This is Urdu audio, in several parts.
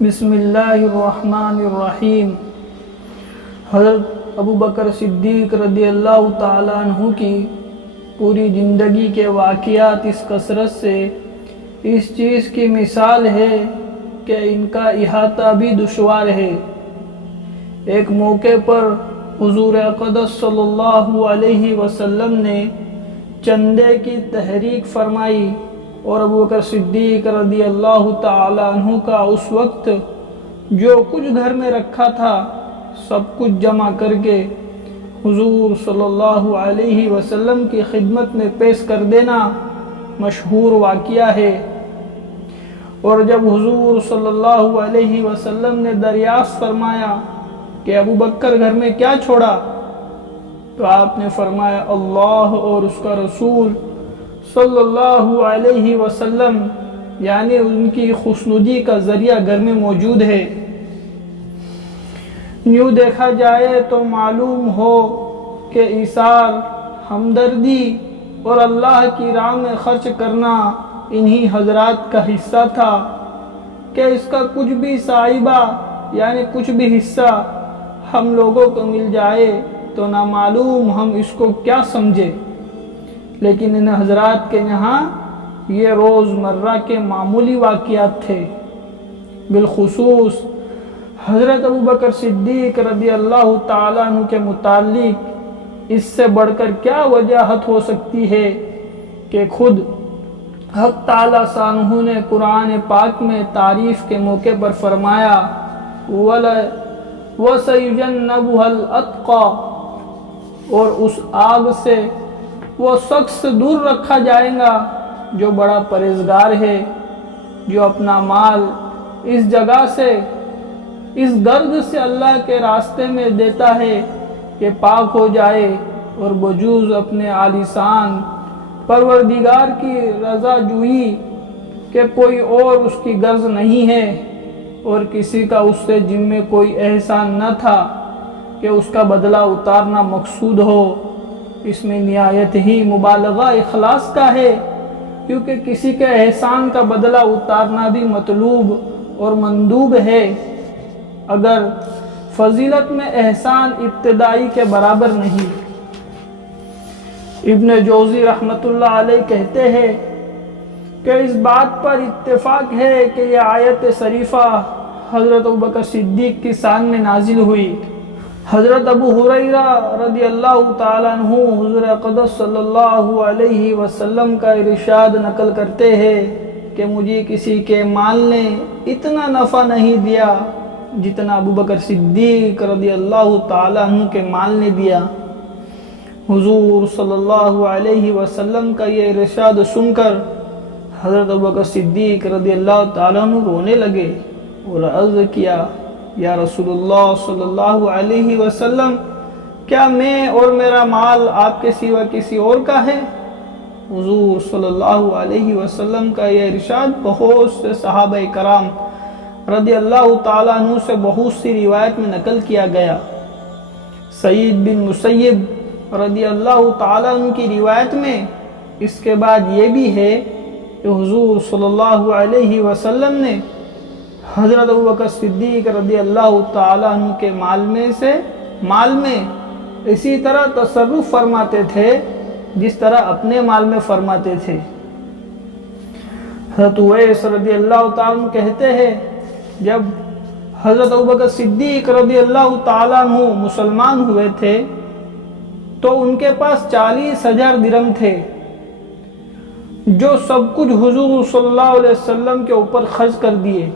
بسم اللہ الرحمن الرحیم۔ حضرت ابو بکر صدیق رضی اللہ تعالیٰ عنہ کی پوری زندگی کے واقعات اس کثرت سے اس چیز کی مثال ہے کہ ان کا احاطہ بھی دشوار ہے۔ ایک موقع پر حضور اقدس صلی اللہ علیہ وسلم نے چندے کی تحریک فرمائی اور ابو بکر صدیق رضی اللہ تعالی عنہ کا اس وقت جو کچھ گھر میں رکھا تھا سب کچھ جمع کر کے حضور صلی اللہ علیہ وسلم کی خدمت میں پیش کر دینا مشہور واقعہ ہے۔ اور جب حضور صلی اللہ علیہ وسلم نے دریافت فرمایا کہ ابو بکر گھر میں کیا چھوڑا، تو آپ نے فرمایا اللہ اور اس کا رسول صلی اللہ علیہ وسلم یعنی ان کی خوشنودی کا ذریعہ گھر میں موجود ہے۔ یوں دیکھا جائے تو معلوم ہو کہ ایثار، ہمدردی اور اللہ کی راہ میں خرچ کرنا انہی حضرات کا حصہ تھا کہ اس کا کچھ بھی صائبہ یعنی کچھ بھی حصہ ہم لوگوں کو مل جائے تو نہ معلوم ہم اس کو کیا سمجھے، لیکن ان حضرات کے یہاں یہ روز مرہ کے معمولی واقعات تھے۔ بالخصوص حضرت ابو بکر صدیق رضی اللہ تعالیٰ عنہ کے متعلق اس سے بڑھ کر کیا وجاہت ہو سکتی ہے کہ خود حق تعالیٰ شانہ نے قرآن پاک میں تعریف کے موقع پر فرمایا وَسَيُجَنَّبُهَا الْأَتْقَى، اور اس آگ سے وہ شخص دور رکھا جائے گا جو بڑا پرہیزگار ہے، جو اپنا مال اس جگہ سے، اس گرد سے اللہ کے راستے میں دیتا ہے کہ پاک ہو جائے اور بجوز اپنے عالیشان پروردگار کی رضا جوئی کہ کوئی اور اس کی غرض نہیں ہے، اور کسی کا اس سے جن میں کوئی احسان نہ تھا کہ اس کا بدلہ اتارنا مقصود ہو۔ اس میں نہایت ہی مبالغہ اخلاص کا ہے، کیونکہ کسی کے احسان کا بدلہ اتارنا بھی مطلوب اور مندوب ہے، اگر فضیلت میں احسان ابتدائی کے برابر نہیں۔ ابن جوزی رحمۃ اللہ علیہ کہتے ہیں کہ اس بات پر اتفاق ہے کہ یہ آیت شریفہ حضرت ابو بکر صدیق کی شان میں نازل ہوئی۔ حضرت ابو ہریرہ رضی اللہ تعالیٰ عنہ حضور اقدس صلی اللہ علیہ وسلم کا ارشاد نقل کرتے ہیں کہ مجھے کسی کے مال نے اتنا نفع نہیں دیا جتنا ابو بکر صدیق رضی اللہ تعالیٰ عنہ کے مال نے دیا۔ حضور صلی اللہ علیہ وسلم کا یہ ارشاد سن کر حضرت ابو بکر صدیق رضی اللہ تعالیٰ عنہ رونے لگے اور عرض کیا یا رسول اللہ صلی اللہ علیہ وسلم، کیا میں اور میرا مال آپ کے سوا کسی اور کا ہے؟ حضور صلی اللہ علیہ وسلم کا یہ ارشاد بہت سے صحابہ کرام رضی اللہ تعالیٰ عنہ سے بہت سی روایت میں نقل کیا گیا۔ سعید بن مسیب رضی اللہ تعالیٰ عنہ کی روایت میں اس کے بعد یہ بھی ہے کہ حضور صلی اللہ علیہ وسلم نے حضرت ابو بکر صدیق رضی اللہ تعالیٰ عنہ کے مال میں اسی طرح تصرف فرماتے تھے جس طرح اپنے مال میں فرماتے تھے۔ حضرت اویس رضی اللہ تعالیٰ عنہ کہتے ہیں جب حضرت ابو بکر صدیق رضی اللہ تعالیٰ عنہ مسلمان ہوئے تھے تو ان کے پاس 40,000 درہم تھے، جو سب کچھ حضور صلی اللہ علیہ وسلم کے اوپر خرچ کر دیے،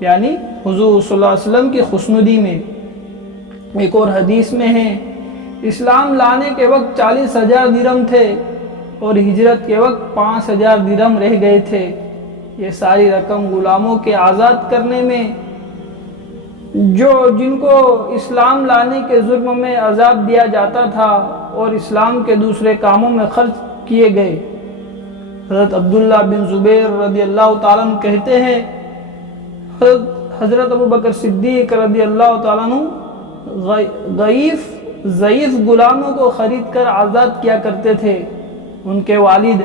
یعنی حضور صلی اللہ علیہ وسلم کی خوشنودی میں۔ ایک اور حدیث میں ہے اسلام لانے کے وقت 40,000 درہم تھے اور ہجرت کے وقت 5,000 درہم رہ گئے تھے۔ یہ ساری رقم غلاموں کے آزاد کرنے میں جن کو اسلام لانے کے جرم میں عذاب دیا جاتا تھا اور اسلام کے دوسرے کاموں میں خرچ کیے گئے۔ حضرت عبداللہ بن زبیر رضی اللہ تعالیٰ عنہ کہتے ہیں حضرت ابو بکر صدیق رضی اللہ تعالیٰ عنہ ضعیف غلاموں کو خرید کر آزاد کیا کرتے تھے۔ ان کے والد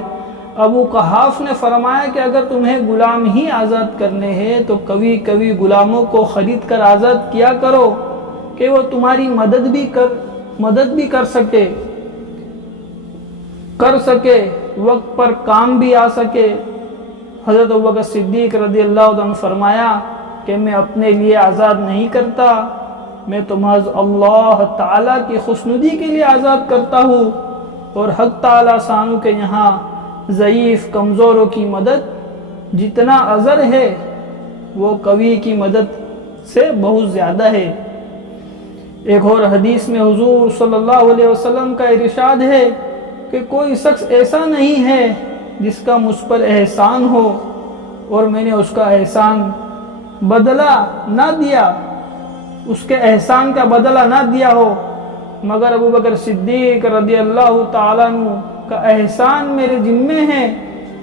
ابو قحاف نے فرمایا کہ اگر تمہیں غلام ہی آزاد کرنے ہیں تو کبھی کبھی غلاموں کو خرید کر آزاد کیا کرو کہ وہ تمہاری مدد بھی کر سکے وقت پر کام بھی آ سکے۔ حضرت ابوبکر صدیق رضی اللہ عنہ فرمایا کہ میں اپنے لیے آزاد نہیں کرتا، میں تو محض اللہ تعالیٰ کی خوشنودی کے لیے آزاد کرتا ہوں، اور حق تعالیٰ شانو کے یہاں ضعیف کمزوروں کی مدد جتنا اجر ہے وہ قوی کی مدد سے بہت زیادہ ہے۔ ایک اور حدیث میں حضور صلی اللہ علیہ وسلم کا ارشاد ہے کہ کوئی شخص ایسا نہیں ہے جس کا مجھ پر احسان ہو اور میں نے اس کا احسان بدلہ نہ دیا، اس کے احسان کا بدلہ نہ دیا ہو، مگر ابوبکر صدیق رضی اللہ تعالیٰ عنہ کا احسان میرے ذمے ہے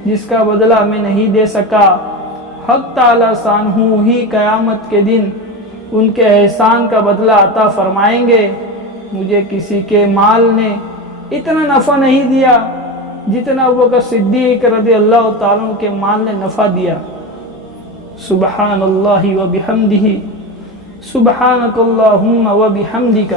جس کا بدلہ میں نہیں دے سکا۔ حق تعالیٰ شانہ ہی قیامت کے دن ان کے احسان کا بدلہ عطا فرمائیں گے۔ مجھے کسی کے مال نے اتنا نفع نہیں دیا جتنا ابوبکر صدیق رضی اللہ تعالیٰ عنہ کے مال نے نفع دیا۔ سبحان اللہ و بحمدہ، سبحانک اللہم و بحمدک۔